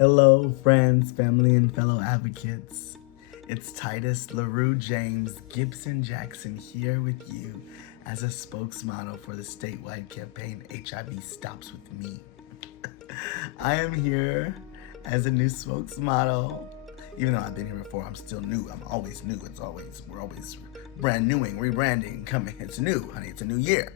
Hello, friends, family, and fellow advocates. It's Tytus LaRue James Gibson Jackson here with you as a spokesmodel for the statewide campaign HIV Stops With Me. I am here as a new spokesmodel. Even though I've been here before, I'm still new. I'm always new. We're always brand newing, rebranding, coming. It's new, honey. It's a new year.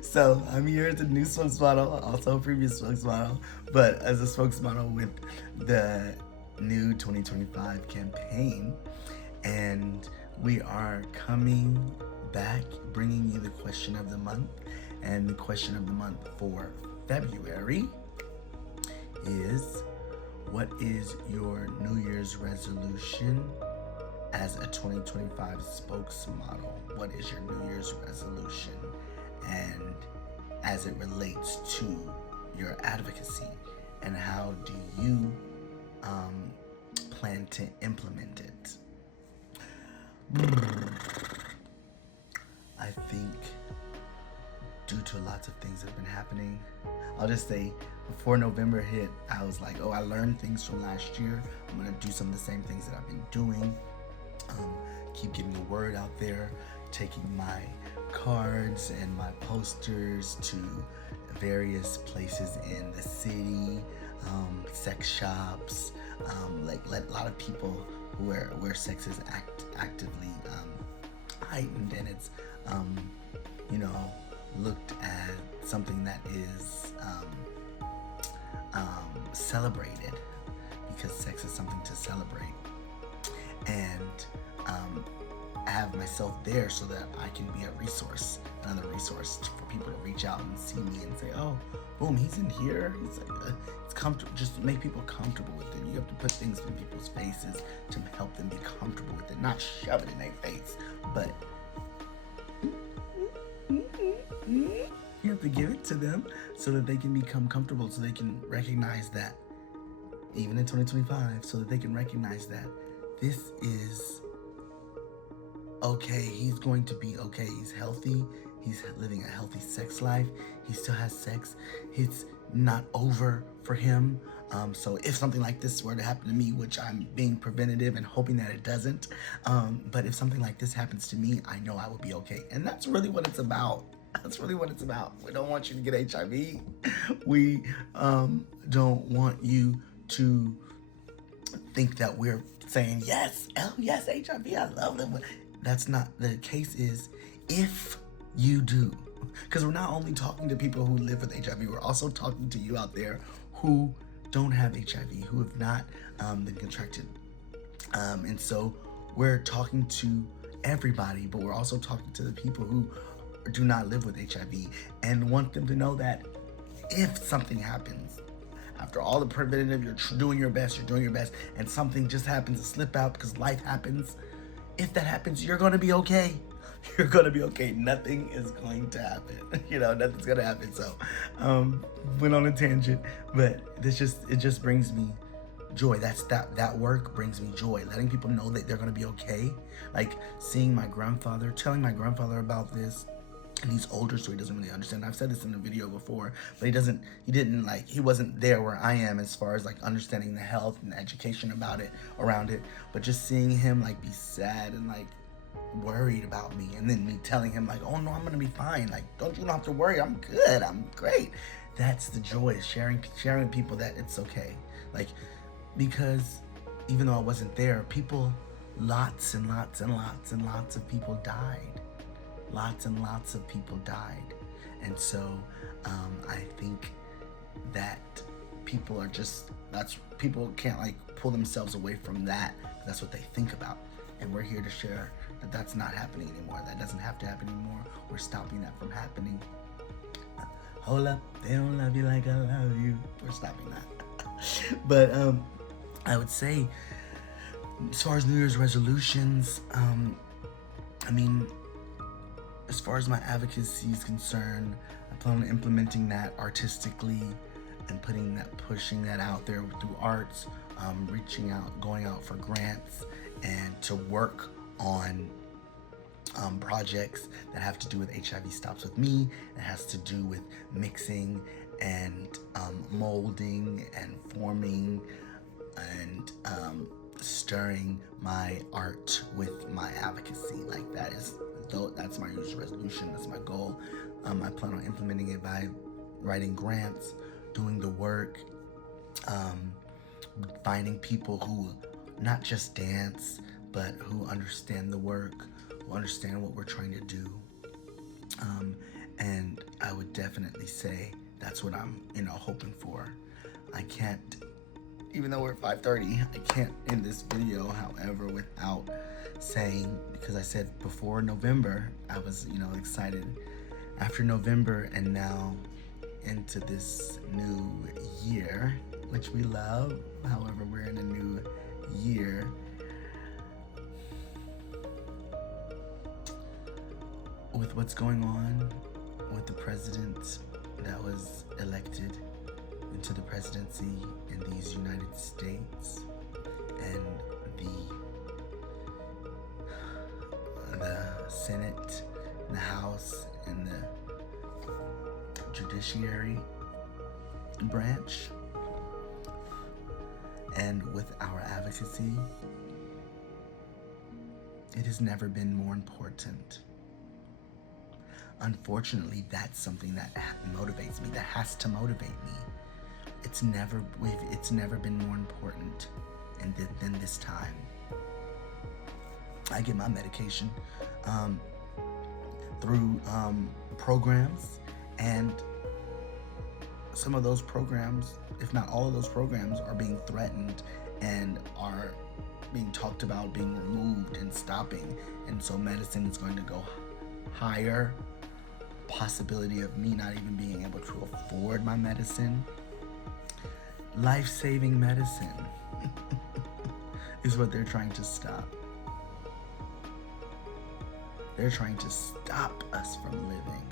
So I'm here as a new spokesmodel, also a previous spokesmodel, but as a spokesmodel with the new 2025 campaign. And we are coming back, bringing you the question of the month. And the question of the month for February is, what is your New Year's resolution as a 2025 spokesmodel? What is your New Year's resolution? And as it relates to your advocacy, and how do you plan to implement it? I think due to lots of things that have been happening, I'll just say before November hit, I was like, I learned things from last year. I'm gonna do some of the same things that I've been doing. Keep getting the word out there, taking my cards and my posters to various places in the city, sex shops, let a lot of people where sex is actively heightened, and it's looked at something that is celebrated, because sex is something to celebrate. And have myself there so that I can be a resource, another resource for people to reach out and see me and say, oh, boom, he's in here. He's like, it's comfortable. Just make people comfortable with it. You have to put things in people's faces to help them be comfortable with it, not shove it in their face, but you have to give it to them so that they can become comfortable, so they can recognize that, even in 2025, so that they can recognize that this is okay. He's going to be okay. He's healthy. He's living a healthy sex life. He still has sex. It's not over for him. So if something like this were to happen to me, which I'm being preventative and hoping that it doesn't, but if something like this happens to me, I know I will be okay. And that's really what it's about. That's really what it's about. We don't want you to get HIV. We don't want you to think that we're saying, yes, HIV, I love them. That's not the case. Is if you do, because we're not only talking to people who live with HIV, we're also talking to you out there who don't have HIV, who have not been contracted. And so we're talking to everybody, but we're also talking to the people who do not live with HIV, and want them to know that if something happens, after all the preventative, you're doing your best, and something just happens to slip out because life happens. If that happens, you're going to be okay. You're going to be okay. Nothing is going to happen. Nothing's going to happen. So, went on a tangent, but it just brings me joy. That work brings me joy. Letting people know that they're going to be okay. Like seeing my grandfather, telling my grandfather about this. And he's older, so he doesn't really understand. I've said this in a video before, but he wasn't there where I am as far as like understanding the health and the education around it. But just seeing him like be sad and like worried about me, and then me telling him like, oh no, I'm gonna be fine. Like, you don't have to worry. I'm good. I'm great. That's the joy, sharing with people that it's okay. Like, because even though I wasn't there, lots and lots of people died. Lots and lots of people died. And so I think that people can't like pull themselves away from that. That's what they think about. And we're here to share that that's not happening anymore. That doesn't have to happen anymore. We're stopping that from happening. Hold up, they don't love you like I love you. We're stopping that. But I would say, as far as New Year's resolutions, as far as my advocacy is concerned, I plan on implementing that artistically and pushing that out there through arts, reaching out, going out for grants, and to work on projects that have to do with HIV Stops With Me. It has to do with mixing and molding and forming and stirring my art with my advocacy. Like that's my usual resolution. That's my goal. I plan on implementing it by writing grants, doing the work, finding people who not just dance, but who understand the work, who understand what we're trying to do. And I would definitely say that's what I'm, hoping for. I can't, even though we're at 5:30, I can't end this video, however, without saying, because I said before November, I was, excited. After November and now into this new year, which we love, however, we're in a new year. With what's going on with the president that was elected into the presidency in these United States, and the Senate, the House, and the Judiciary branch, and with our advocacy, it has never been more important. Unfortunately, that's something that motivates me, that has to motivate me. It's never been more important than this time. I get my medication through programs, and some of those programs, if not all of those programs, are being threatened and are being talked about being removed and stopping. And so medicine is going to go higher. Possibility of me not even being able to afford my medicine. Life-saving medicine is what they're trying to stop. They're trying to stop us from living.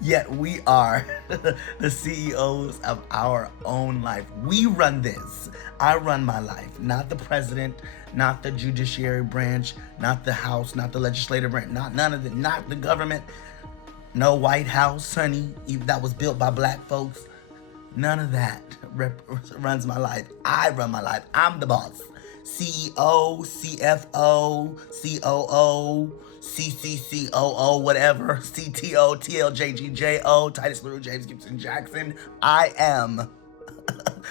Yet we are the CEOs of our own life. We run this. I run my life, not the president, not the judiciary branch, not the House, not the legislative branch, none of it, not the government. No White House, honey, that was built by black folks. None of that runs my life. I run my life. I'm the boss. CEO, CFO, COO, CCCOO, whatever, CTO, TLJGJO, Tytus LaRue, James Gibson Jackson. I am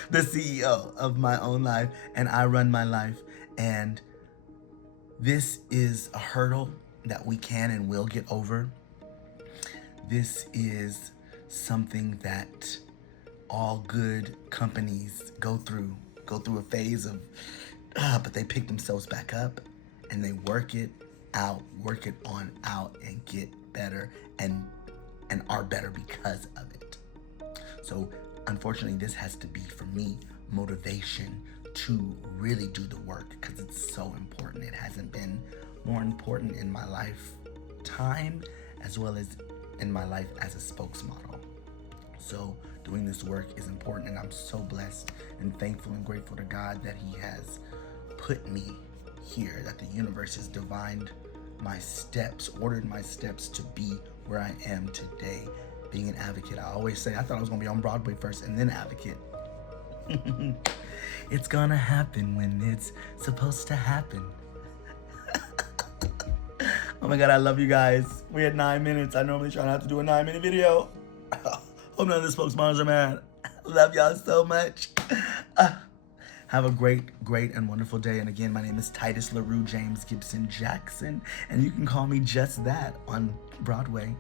the CEO of my own life, and I run my life. And this is a hurdle that we can and will get over. This is something that all good companies go through a phase of, but they pick themselves back up and they work it on out and get better and are better because of it. So unfortunately, this has to be, for me, motivation to really do the work, because it's so important. It hasn't been more important in my lifetime, as well as in my life as a spokesmodel. So doing this work is important, and I'm so blessed and thankful and grateful to God that He has put me here, that the universe has divined my steps, ordered my steps to be where I am today, being an advocate. I always say I thought I was gonna be on Broadway first and then advocate. It's gonna happen when it's supposed to happen. Oh my God, I love you guys. We had 9 minutes. I normally try not to do a 9-minute video. Hope none of the spokesmodels are mad. Love y'all so much. Have a great and wonderful day. And again, my name is Tytus LaRue James Gibson Jackson, and you can call me just that on Broadway.